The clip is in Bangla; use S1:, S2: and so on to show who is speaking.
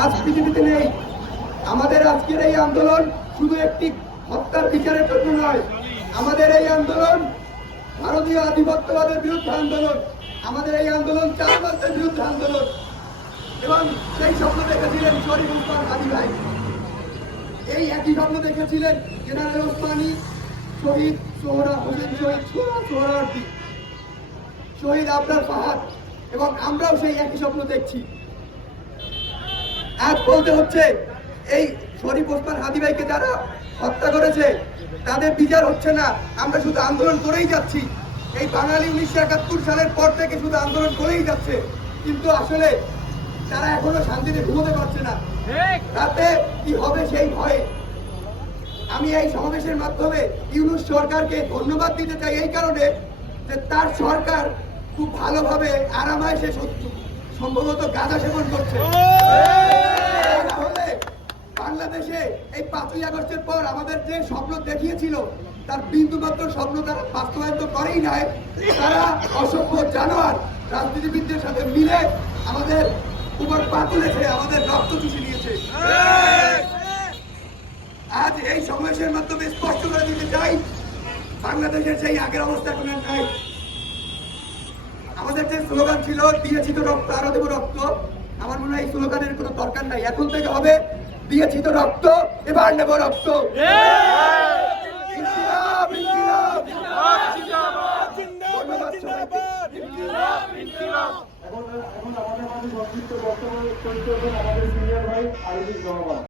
S1: আজ পৃথিবীতে নেই। আমাদের আজকের এই আন্দোলন শুধু একটি হত্যার বিচারের জন্য নয়। আমাদের এই আন্দোলন ভারতীয় আধিপত্যবাদের বিরুদ্ধে আন্দোলন। আমাদের এই আন্দোলন চারবাসের বিরুদ্ধে আন্দোলন। এবং সেই স্বপ্ন দেখেছিলেন শরীফ উসমান হাদি ভাই। এই একই স্বপ্ন দেখেছিলেন জেনারেল ওসমানী শহীদ সোহরা হোসেন শহীদ সোহরা সোহরাওয়ার্দী। শহীদ আবরার ফাহাদ এবং আমরাও সেই একই স্বপ্ন দেখছি। আজ বলতে হচ্ছে এই শরীফ ওসমান হাদি ভাইকে যারা হত্যা করেছে তাদের বিচার হচ্ছে না। আমরা শুধু আন্দোলন করেই যাচ্ছি। এই বাঙালি উনিশশো একাত্তর সালের পর থেকে শুধু আন্দোলন করেই যাচ্ছে। কিন্তু আসলে তারা এখনও শান্তিতে ঘুমোতে পারছে না। রাতে কি হবে সেই ভয়ে আমি এই সমাবেশের মাধ্যমে ইউনুস সরকারকে ধন্যবাদ দিতে চাই এই কারণে যে তার সরকার খুব ভালোভাবে আরামায় সম্ভবত গাঁজা সেবন করছে। বাংলাদেশে এই পাঁচই আগস্টের পর আমাদের যে স্বপ্ন দেখিয়েছিল তার বিন্দু মাত্র স্বপ্ন তারা বাস্তবায়ন তো করেই নাই। তারা অসভ্য জানোয়ার রাজনীতিবিদদের সাথে মিলে আমাদের উপর পা তুলেছে আমাদের রক্ত চুষে নিয়েছে। আজ এই সমাবেশের মাধ্যমে স্পষ্ট করে দিতে চাই বাংলাদেশের সেই আগের অবস্থা এখন নাই। স্লোগান ছিল, দিয়েছি তো রক্ত, আরও দেবো রক্ত। আমার মনে হয় এই স্লোগানের কোনো দরকার নাই। এখন থেকে হবে, দিয়েছি তো রক্ত, এবার নেব রক্ত।
S2: এখন আমাদের মাঝে বক্তব্য আমাদের সিনিয়র ভাই আরিফিক রহমান